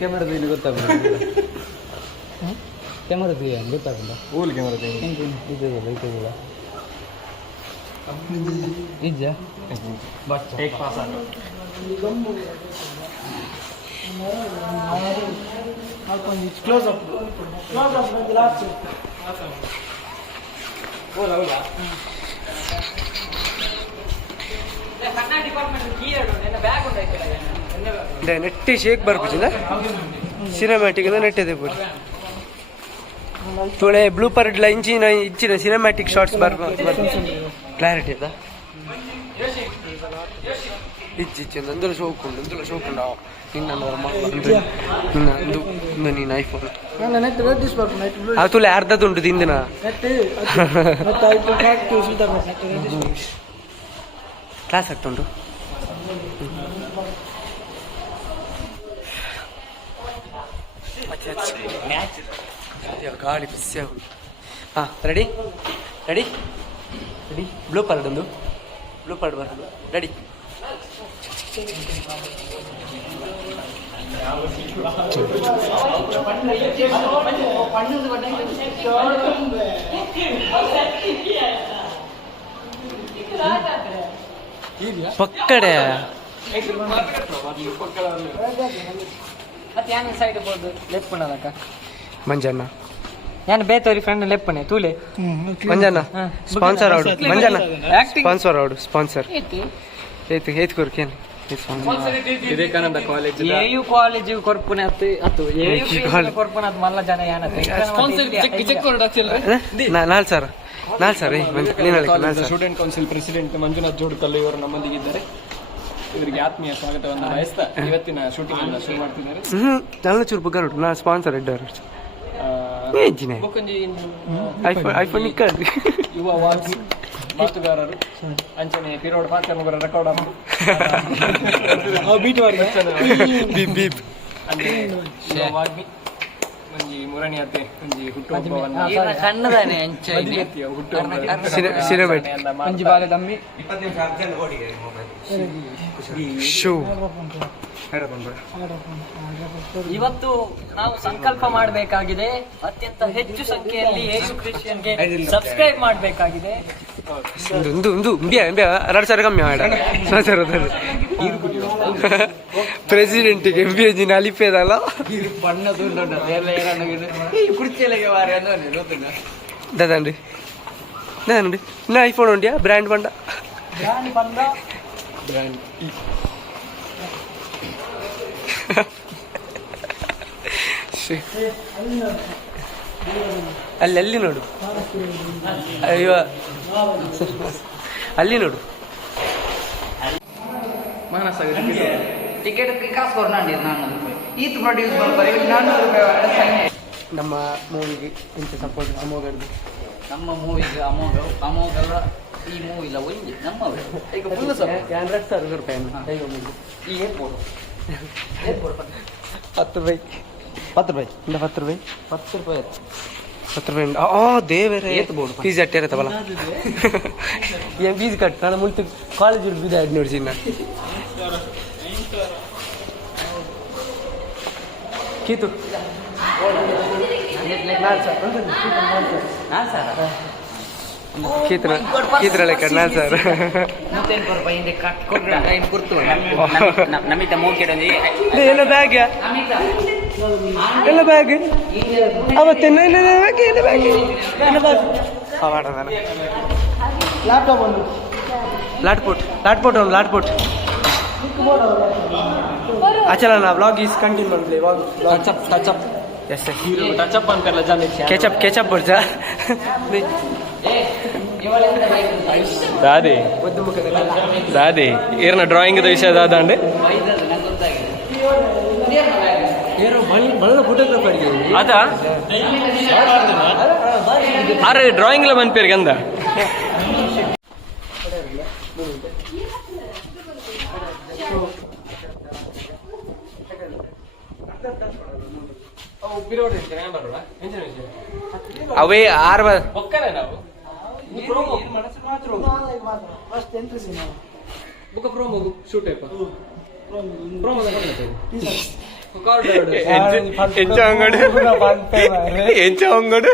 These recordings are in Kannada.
ಕ್ಯಾಮರಾ ಗೊತ್ತಾಗಲ್ಲ ಕ್ಯಾಮರಾ ಗೊತ್ತಾಗಲ್ಲ ಓಲ್ ಕ್ಯಾಮರಾ ಇದೆಲ್ಲ ನಿಜ ಕ್ಲೋಸ್ ಅಪ್ ನೆಟ್ಟಿ ಶೇಕ್ ಬರ್ಬಿಟ್ಟಿಲ್ಲ ಸಿನಿಮ್ಯಾಟಿಕ್ ಎಲ್ಲ ನೆಟ್ಟಿದೆ ಪೂರಿ ಥೋಡೆ ಬ್ಲೂಪರ್ ಇಡ್ಲ ಇಂಚಿನ ಸಿನಿಮ್ಯಾಟಿಕ್ ಶಾರ್ಟ್ಸ್ ಬರ್ಬೋದು ಕ್ಲಾರಿಟಿ ಅದ ಇಚ್ಚಿಂದ ಅಂದೆಲ್ಲ ಶೋಕೊಂಡು ನೀನು ಐಫೋನ್ ಅದು ತುಲೆ ಅರ್ಧದುಂಟು ತಿಂದಿನ ಕ್ಲಾಸ್ ಆಗ್ತುಂಟು ಗಾಳಿ ಬಿಸಿ ಆಗುದು ಹಾಂ ರೆಡಿ ರೆಡಿ ರೆಡಿ ಬ್ಲೂ ಪಾರ್ಡ್ ಒಂದು ಬ್ಲೂ ಪಾರ್ಡ್ ಬರೋದು ರೆಡಿ ಪಕ್ಕಡೆ ಸೈಡ್ ಬೋದು ಲೆಪ್ಪಣದಕ್ಕ ಮಂಜಣ್ಣ ನಾನು ಬೇತವ್ರಿ ಫ್ರೆಂಡ್ ಲೆಪ್ಪಣೆ ತೂಲೆ ಮಂಜಣ್ಣ ಸ್ಪಾನ್ಸರ್ ಅವಡು ಮಂಜಣ್ಣ ಸ್ಪಾನ್ಸರ್ ಅವಡು ಸ್ಪಾನ್ಸರ್ ಏತು ಏತ್ ಕೊರ್ಕೇನು ವಿವೇಕಾನಂದ ಕಾಲೇಜ್ ಏಯು ಕಾಲೇಜ್ ಕೊರ್ಪುನೆ ಅತ್ತು ಅತ್ತು ಏಯು ಕೊರ್ಪುನೆ ಅತ್ತು ಮಲ್ಲ ಜನ ಯಾನತ್ತೆ ಸ್ಪಾನ್ಸರ್ ಚೆಕ್ ಕೊರಡ ನಾಲ್ sir student council president Manjunath Jodkallu ಇವರು ನಮ್ಮೊಂದಿಗಿದ್ದಾರೆ. ಇವರಿಗೆ ಆತ್ಮೀಯ ಸ್ವಾಗತವನ್ನು ಬಯಸ್ತಾ ಇವತ್ತಿನ ಶೂಟಿಂಗ್ ಅನ್ನು ಶುರು ಮಾಡ್ತಿದ್ದಾರೆ. നല്ല ചുരുപ്പക്കാരുണ്ട് ഞാൻ സ്പോൺസർ ಐಫೋನ್ ಯುವ ವಾಗ್ಮಿ ಮಾತುಗಾರರು ಅಂಚನೆ ಪಿರೋಡ್ ಪಾಕನಗರ ರೆಕಾರ್ಡ್ ವಾಗ್ಮಿ ಒಂಜಿ ಮುರಣಿ ಅತ್ತೆ ಒಂಜಿ ಹುಟ್ಟುಹಬ್ಬವನ್ನು ಸಣ್ಣದಾನೆ ಒಂಜಿ ಬಾಲೆ ದಮ್ಮಿ ಇವತ್ತು ನಾವು ಸಂಕಲ್ಪ ಮಾಡಬೇಕಾಗಿದೆ. ಅತ್ಯಂತ ಹೆಚ್ಚು ಸಂಖ್ಯೆಯಲ್ಲಿ ಏಯು ಕ್ರಿಶ್ಚಿಯನ್ಗೆ ಸಬ್ಸ್ಕ್ರೈಬ್ ಮಾಡಬೇಕಾಗಿದೆ. ಪ್ರೆಸಿಡೆಂಟ್ಗೆ ಎಂಬಿಎಜಿ ಅಲಿಪೇದಲ್ಲ దాదండి దాదండి నా ఐఫోన్ ఉండియా బ్రాండ్ పండ ಅಲ್ಲಿ ಅಲ್ಲಿ ನೋಡು ಅಯ್ಯೋ ಅಲ್ಲಿ ನೋಡು ಟಿಕೆಟ್ ಕಾಸು ಕೊಡ್ನಾಡಿ ನಾನು ಈತ್ ಪ್ರೊಡ್ಯೂಸ್ ಮಾಡ್ತಾರೆ 400 ರೂಪಾಯಿ ನಮ್ಮ ಮೂವಿಗೆ ಇಂಥ ಸಪೋರ್ಟ್ ಅಮೋಘದ್ದು ನಮ್ಮ ಮೂವಿಗೆ ಅಮೋಘ ಈ ಮೂವಿ ಇಲ್ಲ ಒಂಜಿ ನಮ್ಮವೇ ಈಗ ಫುಲ್ ಸರ್ 200,000 ರೂಪಾಯಿ ಈ ಏರ್ಪೋರ್ಟ್ 10 ರೂಪಾಯಿ 10 ರೂಪಾಯಿ ಇಂದ 10 ರೂಪಾಯಿ 10 ರೂಪಾಯಿ 10 ರೂಪಾಯಿ ಆ ದೇವರೇ ಫೀಸ್ ಅಟ್ಟಿರತ್ತವಲ್ಲ ಏನು ಫೀಸ್ ಕಟ್ ನಾನು ಮುಂಚೆ ಕಾಲೇಜಲ್ಲಿ ಬೀದ ಆಡ್ ನೋಡ್ತೀನಿ ನಾನು ಕೀತು ಕೀತ್ರಳೆ ಕಣ್ಣಾಲ್ ಸರ್ ಎಲ್ಲ ಬ್ಯಾಗ್ ಎಲ್ಲ ಬ್ಯಾಗ್ ಅವತ್ತೇನು ಎಲ್ಲ ಬ್ಯಾಗ್ ಎಲ್ಲ ಬ್ಯಾಗ್ ಎಲ್ಲ ಬ್ಯಾಗ್ ಲ್ಯಾಪ್ಟಾಪ್ ಒಂದು ಲಾಟ್ಪೋಟ್ ಒಂದು ಲಾಟ್ಪೋಟ್ अच्छा ना vlog is continue play vlog touch up yes touch up ಅಂತೆಲ್ಲ ಜಾನೆ ಕೆಚಪ್ ಬರ್ಜಾ ದಾದಿ ಏರ್ನ ಡ್ರಾಯಿಂಗ್ ವಿಷಯ ದಾದ ಅಂಡೆ ಫೋಟೋಗ್ರಾಫರ್ ಅದಾ ಅರೆ ಡ್ರಾಯಿಂಗ್ ಎಲ್ಲ ಬಂದ ಗಂಧ ಅವೇ ಆರು ಬುಕ್ಕ ಪ್ರೋಮೋ ಶೂಟ್ ಆಯ್ಪ ಪ್ರೋಮೋ ಎಂಚ ಅಂಗಡು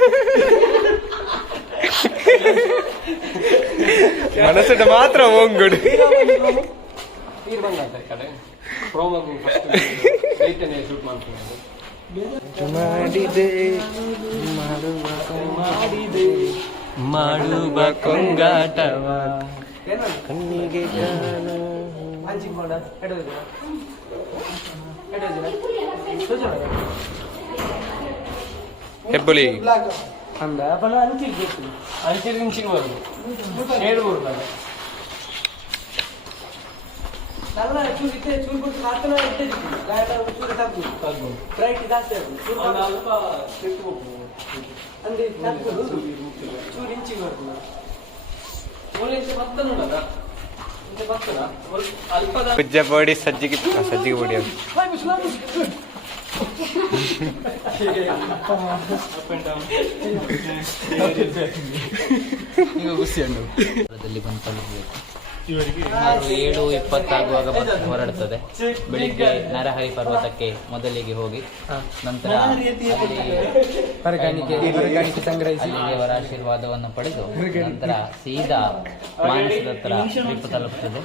ಮನಸ್ಸಿಟ್ಟು ಮಾತ್ರ ಒಂಗಡು ನೀರು ಬಂದ ಕಡೆ ಪ್ರೋಮೋ ಶೂಟ್ ಮಾಡ್ಕೊಂಡು ಮಾಡುವ ಕೊಂಗಾಟವ ಕಣ್ಣಿಗೆ ಹೆಬ್ಬುಲಿ ಅಂದ ಅಂಚಿಗೆ ಇಂಚಿಗೆ ಬರುದು 7 ಬರುದು ನಲ್ಲ ಚೂರು ಇತ್ತೆ ಚೂರು ಬಿಟ್ಟು ಮಾತ್ರ ಇತ್ತೆ ಗಾಡಿ ಚೂರು ತಗ್ಗು ಬ್ರೈಟ್ ಜಾಸ್ತಿ ಆಗುತ್ತೆ ಚೂರು ಅಲ್ಪ ಸಿಟ್ಟು ಹೋಗ್ಬೋದು ಅಂದ್ರೆ ಚೂರು ಇಂಚಿಗೆ ಬರ್ತದೆ ಮೂಲೆ ಇಂಚೆ ಭತ್ತ ನೋಡಲ್ಲ ಇಂಚೆ ಭತ್ತದ ಅಲ್ಪದ ಪುಜ್ಜ ಪೊಡಿ ಸಜ್ಜಿಗೆ ಪೊಡಿ ಅದು ಅಪ್ ಅಂಡ್ ಡೌನ್ ಈಗ ಖುಷಿಯನ್ನು ಬಂದು ತಲುಪಬೇಕು. ಸುಮಾರು 7:20 ಆಗುವಾಗ ಬಸ್ ಹೊರಡುತ್ತದೆ. ಬೆಳಿಗ್ಗೆ ನರಹರಿ ಪರ್ವತಕ್ಕೆ ಮೊದಲಿಗೆ ಹೋಗಿ ನಂತರ ಹೊರಗಾಣಿಕೆ ಸಂಗ್ರಹಿಸಿ ಅಲ್ಲಿಗೆ ಅವರ ಆಶೀರ್ವಾದವನ್ನು ಪಡೆದು ನಂತರ ಸೀದಾ ಮಾನಸದ ಹತ್ರ ಟ್ರಿಪ್ ತಲುಪುತ್ತದೆ.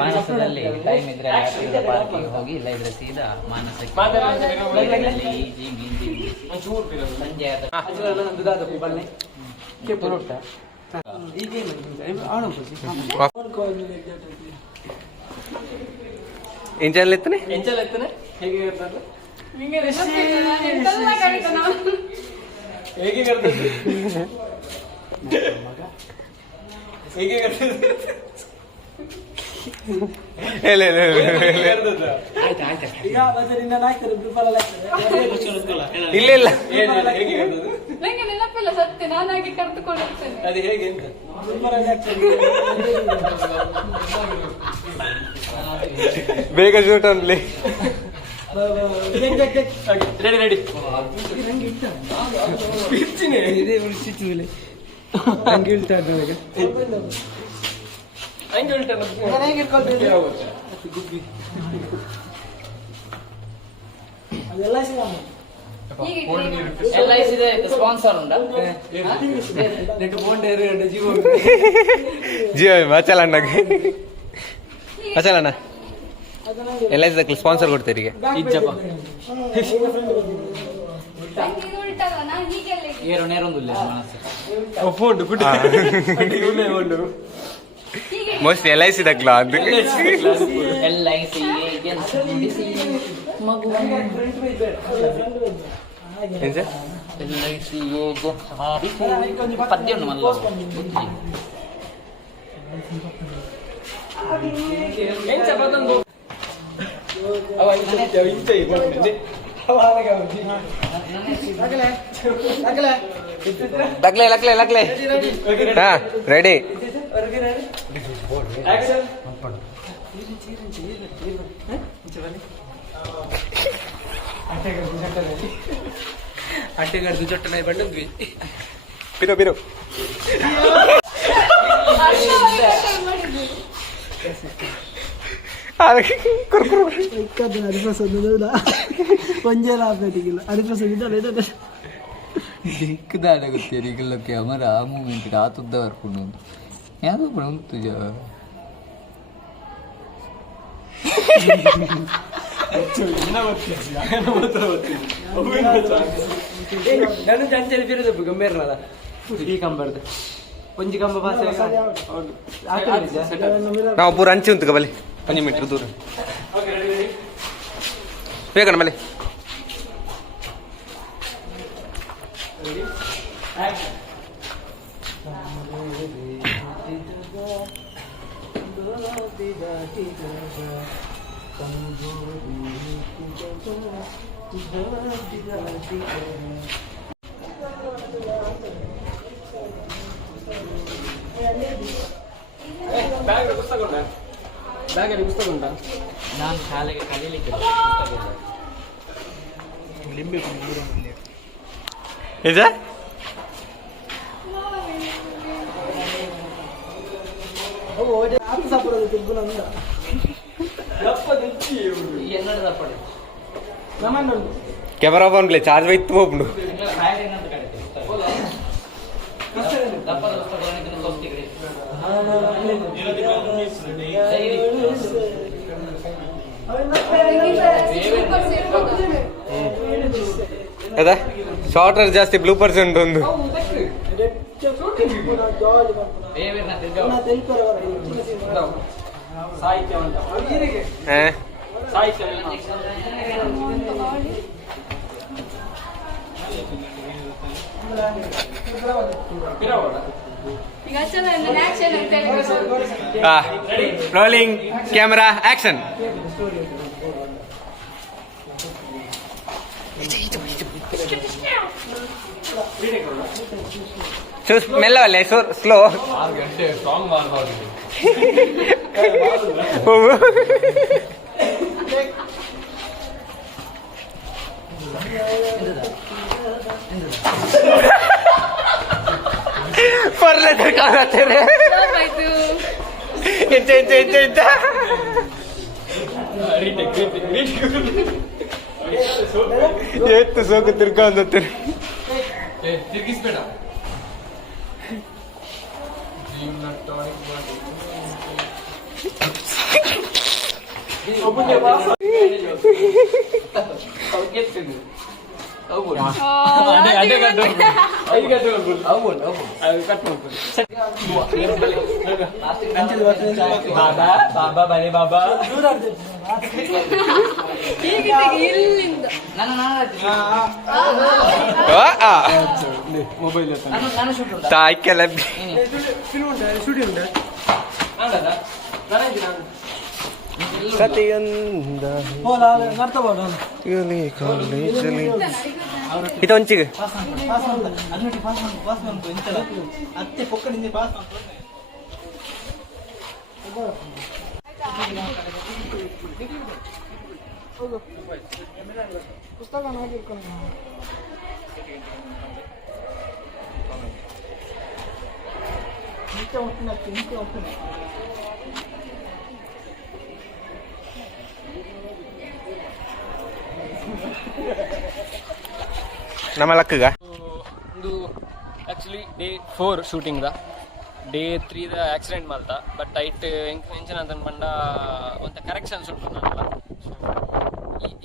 ಮಾನಸದಲ್ಲಿ ಟೈಮ್ ಇದ್ರೆ ಪಾರ್ಕಿಗೆ ಹೋಗಿ, ಇಲ್ಲ ಇದ್ರೆ ಸೀದಾ ಮಾನಸಕ್ಕೆ ಈಜಿ ಮೀಂದಿ ಸಂಜೆ ಎಂಜಲ್ ಎತ್ತನೆ ಹೇಗೆ ಇರ್ತದೆ ಹೇಗೆ ಇಲ್ಲ ಇಲ್ಲ ನಂಗೆ ನೆನಪಿಲ್ಲ ಸತ್ಯ, ನಾನಾಗಿ ಕರೆದುಕೊಳ್ಳುತ್ತೇನೆ. ಅದು ಹೇಗೆ ಅಂತ ಬೇಗ ಶೂಟ್ ಅನ್ಲಿ. ರೆಡಿ ರೆಡಿ ಹಂಗೆ ಹೇಳ್ತಾ ಇದ್ದ ಹಂಗೆ ಉಂಟಲ್ಲ LIC ಸ್ಪಾನ್ಸರ್ ಉಂಟಾ? ಜಿಯೋ ಅಚಲ ಅಣ್ಣಗೆ ಅಚಲ ಅಣ್ಣ LIC ಸ್ಪಾನ್ಸರ್ ಕೊಡ್ತೀರಿ ಈಗ ಇಜ್ಜಪ್ಪ ನಂಗೆ ಇದು ಉಲ್ಟಲ್ಲ, ನಾನು ಹೀಗೆಲ್ಲ ಇದ್ದೀನಿ. ಏರು ನೇರೊಂದು ಮನಸ್ಸು ಫೋಂಡು ಗುಡ್ ಹೀಗೆ ಮೋಸ್ಟ್ಲಿ LIC ದಕ್ಲ ಅದು LIC ಏಜೆನ್ಸಿ ನುಡಿಸಿ ಮಗು ಏನ್ ಸರ್ LIC ಏಜೆನ್ಸಿ ಪದ್ಯ ಉಂಟು ಮಲ್ಲ ಏನ್ ಚಪಾತಂದು ಅವ ಇಂಚೆ ಬಂದಿದೆ ಲಕ್ಲೆ ಲಕ್ಲೆ ಲಕ್ಲೆ ಹಾ ರೆಡಿ ಆಕ್ಷನ್ ಅಟ್ಟೆಗಾರ್ದು ಚೊಟ್ಟನಾಯಿ ಬಂಡಂದ್ವಿ ಪಿರೋ ಪಿರೋ ಮಾಡಿದ್ವಿ. ಕುರ್ಕುರು ಕೊಂಜಲ ಆಪೇಟಿಗಿಲ್ಲ ಹರಿಪ್ರಸಾದ್ ಇದ್ದಾನೆ ದಿಕ್ಕದಾಡ ಗೊತ್ತಿಲ್ಲ ಕ್ಯಾಮರಾ ಆ ಮೂಮೆಂಟ್ ಆ ತುದ್ದ ಬರ್ಕೊಂಡು ಯಾವ್ದು ಉಂಟು ನಾನು ಅಂಚಲಿ ಬಿರುದಪ್ಪ ಗಂಭೀರನಲ್ಲ ಈ ಕಂಬರ್ದು ಒಂಜಿ ಕಂಬ ಭಾಷೆ ನಾವು ಪೂರ ಅಂಚಿ ಉಂಟು ಬಲ್ಲಿ 1 ಮೀಟರ್ ದೂರ ಬೇಕಣ್ಣ ಮಲೆ ಬ್ಯಾಗಲ್ಲಿ ಪುಸ್ತಕ ಉಂಟಾ? ನಾನು ಶಾಲೆಗೆ ಕಲೀಲಿಕ್ಕೆ ನಿಜ ಅವು కెమెరా ఫోన్ చార్జ్ వైతు పోపుడు కదా ಶಾರ್ಟರ್ ಜಾಸ್ತಿ ಬ್ಲೂಪರ್ಸ್ ಉಂಟು ರೋಲಿಂಗ್ ಕ್ಯಾಮರಾ ಆಕ್ಷನ್ ಮೆಲ್ಲವಲ್ಲೇ ಸ್ಲೋ ಪರ್లేదు ಕಾಣತ್ತೇನೆ ಎಂತ ಎಂತ ಎಂತ ಎಂತ ಎತ್ತು ಸೋಕು ತಿರ್ಕೊಂಡ್ರೆ ತಿರ್ಗಿಸ್ಬೇಡ ಬಾಬಾ ಬಲೆ ಬಾಬಾ ಇಲ್ಲಿಂದ ಮೊಬೈಲ್ ತಾಯ್ಕೆಲ್ಲ ಕಥೆಯೊಂದ ಕಾಲೇಜಲ್ಲಿ ಇದೊಂಚಿಗೆ ಪುಸ್ತಕ ನೋಡಿರ್ಕೊಂಡು ನಮ್ಮ ಲಕ್ಕಗ ಇದು ಆ್ಯಕ್ಚುಲಿ ಡೇ 4 ಶೂಟಿಂಗ್ದ ಡೇ 3ದ ಆಕ್ಸಿಡೆಂಟ್ ಮಾಡ್ತಾ ಬಟ್ ಐಟ್ ಎಂಚಿನ ಅಂತ ಪಂಡ ಒಂತ ಕರೆಕ್ಷನ್ಸ್ ಉಂಟು ನನ್ನಲ್ಲ ಸೊ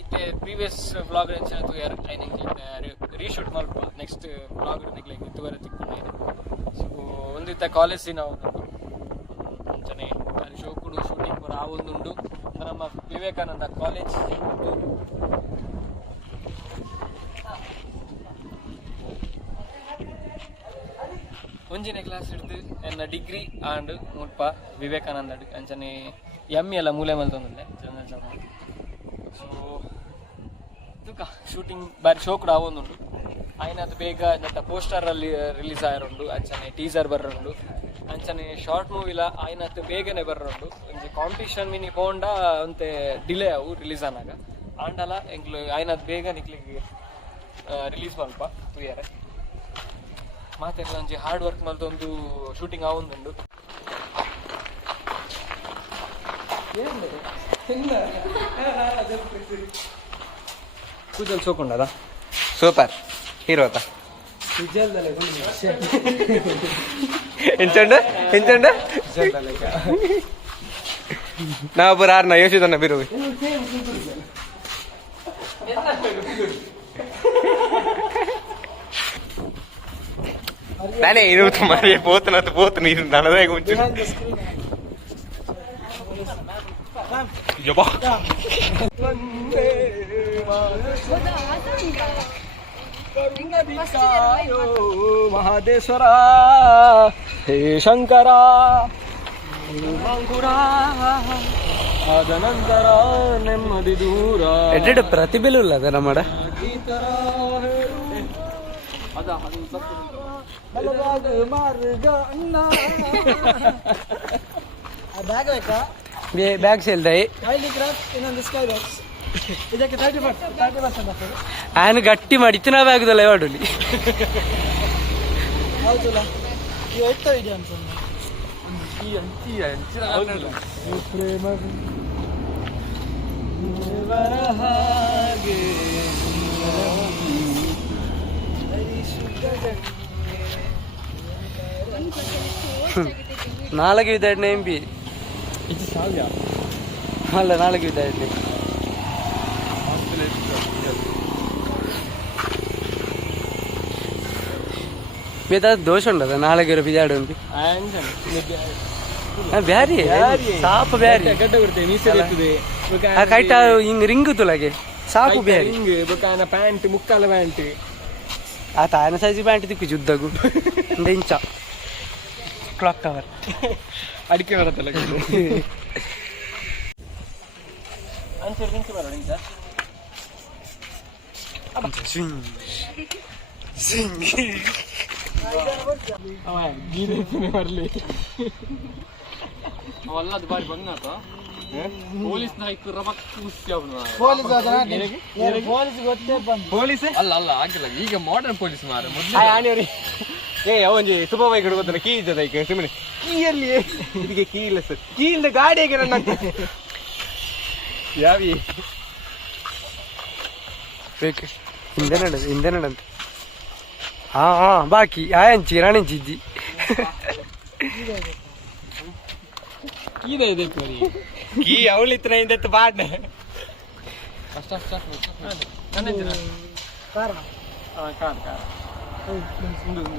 ಇತ್ತೆ ಪ್ರೀವಿಯಸ್ ಬ್ಲಾಗ್ ಎಂಚಿನ ತೂಯಾರು ಐನಿಂಗ್ ರೀಶೂಟ್ ಮಲ್ಪ ನೆಕ್ಸ್ಟ್ ಬ್ಲಾಗ್ ನಿಕ್ಲಿಗೆ ತೂವರೆ ತಿಕ್ಕೊಂಡಿದೆ ಸೊ ಒಂದಿತ್ತ ಕಾಲೇಜ್ ನಾವು ಅಂಚನೆ ಶೋಕುಡು ಶೂಟಿಂಗ್ ಪೂರ ಆವೊಂದುಂಡು ನಮ್ಮ ವಿವೇಕಾನಂದ ಕಾಲೇಜ್ ಒಂಜಿನ ಕ್ಲಾಸ್ ಹಿಡಿದು ಎನ್ನ ಡಿಗ್ರಿ ಆಂಡ್ ಮುಲ್ಪ ವಿವೇಕಾನಂದ ಅಂಚನೆ ಎಮ್ಮಿ ಎಲ್ಲ ಮೂಲೆ ಮಲ್ತೊಂದುಲ್ಲೆ ಸೊ ಇದಕ್ಕ ಶೂಟಿಂಗ್ ಬಾರಿ ಶೋ ಕೂಡ ಆವೊಂದುಂಡು ಆಯ್ನದು ಬೇಗ ದತ್ತ ಪೋಸ್ಟರ್ ಅಲ್ಲಿ ರಿಲೀಸ್ ಆಗಿರೋಂಡು ಅಂಚನೆ ಟೀಸರ್ ಬರ್ರೋಂಡು ಅಂಚನೆ ಶಾರ್ಟ್ ಮೂವಿಲ ಆಯ್ನತ್ತು ಬೇಗನೆ ಬರ್ರೋಂಡು ಒಂಜಿ ಕಾಂಪಿಟೇಷನ್ ಮಿನಿ ಪೋಂಡ ಅಂತೆ ಡಿಲೇ ಅವು ರಿಲೀಸ್ ಆನಾಗ ಆಂಡಲ ಎಂಕ್ಲು ಆಯ್ನದು ಬೇಗ ನಿಕ್ಲಿಗೆ ರಿಲೀಸ್ ಮಲ್ಪ ತುಯರೆ ಮಾತೆಲ್ಲ ಒಂಜಿ ಹಾರ್ಡ್ ವರ್ಕ್ ಮಲ್ತೊಂದು ಶೂಟಿಂಗ್ ಆವೊಂದುಂಡು ಕೂದಲ್ ಸೋಕೊಂಡದ ಸೂಪರ್ ಹೀರೋತ ಎಂಚಂಡ ಎಂಚಂಡ ನಾವು ಬರ ಆರ್ನ ಯೋಚಿತನ ಬಿರುವಿ ನಾನೇ ಇರುವುದು ಮರಿ ಪೋತನತ್ತು ಪೋತನ ಇದು ನನದಾಗ ಮುಂಚೆ ಯಬ್ಬಾ ಮಹಾದೇಶ್ವರ ಹೇ ಶಂಕರ ಆದ ನಂತರ ನೆಮ್ಮದಿ ದೂರ ಎಡ್ಡೆಡು ಪ್ರತಿಭೆಲೂ ಇಲ್ಲ ಅದನ್ನ ಮಾಡ ಬ್ಯಾಗ್ ಸೇಲ್ದಾಯಿ ఆయన గట్టి మడిచిన బ్యాగుదల వాడుని ನಾಳೆಗೆ ಇದೆ ಎಂ ಪಿ ಅಲ್ಲ ನಾಳೆಗೆ ಇದೆ మీద దోశ ఉండదా నాలుగు బిజాడు ఉంది ಬ್ಯಾರಿ ಸಾಪ್ ಬ್ಯಾರಿ ಕೈಟ ಹಿಂಗ್ ರಿಂಗ್ ತುಲಗೆ ಸಾಪು ಬ್ಯಾರಿ ಪ್ಯಾಂಟ್ ಮುಕ್ಕಾಲ ಪ್ಯಾಂಟ್ ಆತ ఆయన ಸೈಜ್ ಪ್ಯಾಂಟ್ ದಿಕ್ಕು ಜುದ್ದಗು ಒಂದು ಇಂಚ ಕ್ಲಾಕ್ ಟವರ್ ಅಡಿಕೆ ಬರತ್ತಲ್ಲ ಬರ್ಲಿ ಅವಲ್ಲದು ಬಾರಿ ಬಂಗಾತ ಪೊಲೀಸ್ ನಾಯ್ಕು ಪೊಲೀಸ್ ಅಲ್ಲ ಅಲ್ಲ ಆಗಿಲ್ಲ ಈಗ ಮಾಡರ್ನ್ ಪೊಲೀಸ್ ಮಾರ ಏ ಅವನಿಗೆ ಸೂಪರ್ ಬೈಕ್ ಗೊತ್ತಲ್ಲ ಕೀ ಇದ್ದದ ಈಗ ಸುಮ್ಮನೆ ಕೀಯಲ್ಲಿ ಇದಕ್ಕೆ ಕೀ ಇಲ್ಲ ಸರ್ ಕೀ ಇಲ್ಲದ ಗಾಡಿ ಹೇಗೆ ನನ್ನ ಯಾವಿ ಬೇಕು ಹಿಂದೆ ನಡಂತ ಹಾ ಬಾಕಿ ಆಯಂಚಿ ರಾಣಿಂಚಿದ್ದಿ ಇದೆ ಇದೆ ಕೀ ಅವಳಿತ್ರ ಹಿಂದತ್ತು ಬಾಡ್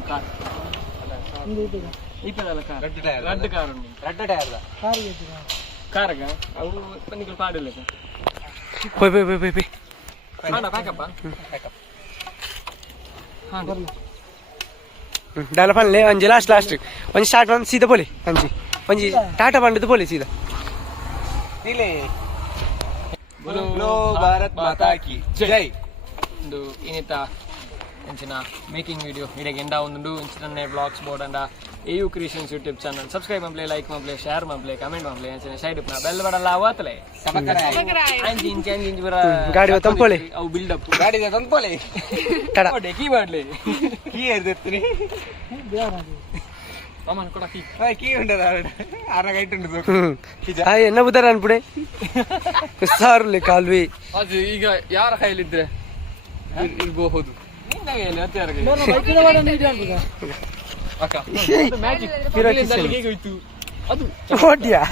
ಕಾರ್ రెడ్ కార్ ఉంది రెడ్ టైర్ దా కార్ గా అవు పనికి పాడలే పోయి ಹಾಂ ಪ್ಯಾಕಪ್ಪ ಹಾಂ ಡಾಲಫನ್ ಲೇ ಒಂಜಿ ಲಾಸ್ಟ್ ಒಂಜಿ ಸ್ಟಾರ್ಟ್ ಒಂದು ಸೀದಾ ಪೋಲಿ ಒಂಜಿ ಟಾಟಾ ಬಂಡದ್ದು ಪೋಲಿ ಸೀದಾ ನೀಲೇ ಭಾರತ್ ಮಾತಾ ಕಿ ಜೈ ಒಂದು ಇನ್ನಿತ ಇಂಚಿನ ಮೇಕಿಂಗ್ ವಿಡಿಯೋ ಇಡಗೆ ಎಂಡ ಒಂದು ಇಂಚಿನ ವ್ಲಾಗ್ಸ್ ಬೋರ್ಡ್ ಅಂಡ AU creations YouTube channel subscribe ಮಾಡ್ಲೆ ಲೈಕ್ ಮಾಡ್ಲೆ ಶೇರ್ ಮಾಡ್ಲೆ ಕಮೆಂಟ್ ಮಾಡ್ಲೆ ಇಂಚಿನ ಸೈಡ್ ನ ಬೆಲ್ ಬಡಲ್ಲ ಆವತ್ತಲೆ ಅಂಜಿ ಇಂಚಿ ಬರ ಗಾಡಿ ತಂಪೋಳಿ ಅವು ಬಿಲ್ಡ್ ಅಪ್ ಗಾಡಿ ತಂಪೋಳಿ ಟಡ ಓಡೆ ಕೀ ಮಾಡ್ಲೆ ಕೀ ಎರ್ದೆತ್ತೀನಿ ಮಾಮನ್ ಕೊಡ ಕೀ ಉಂಟದ ಆರ ಗೈಟ್ ಉಂಟು ಆ ಎನ್ನ ಬುದರ ಅನ್ಪುಡೆ ಸಾರುಲೆ ಕಾಲ್ವಿ ಅದು ಈಗ ಯಾರ ಕೈಲಿದ್ರೆ ಇರ್ಬಹುದು ನಿನ್ನ ಕೈಯಲ್ಲಿ ಮತ್ತೆ ಯಾರ ಕೈ ಅಕ್ಕ ಮ್ಯಾಜಿಕ್ ಹೇಗೋಯ್ತು ಅದು ಓಡ್ಯಾ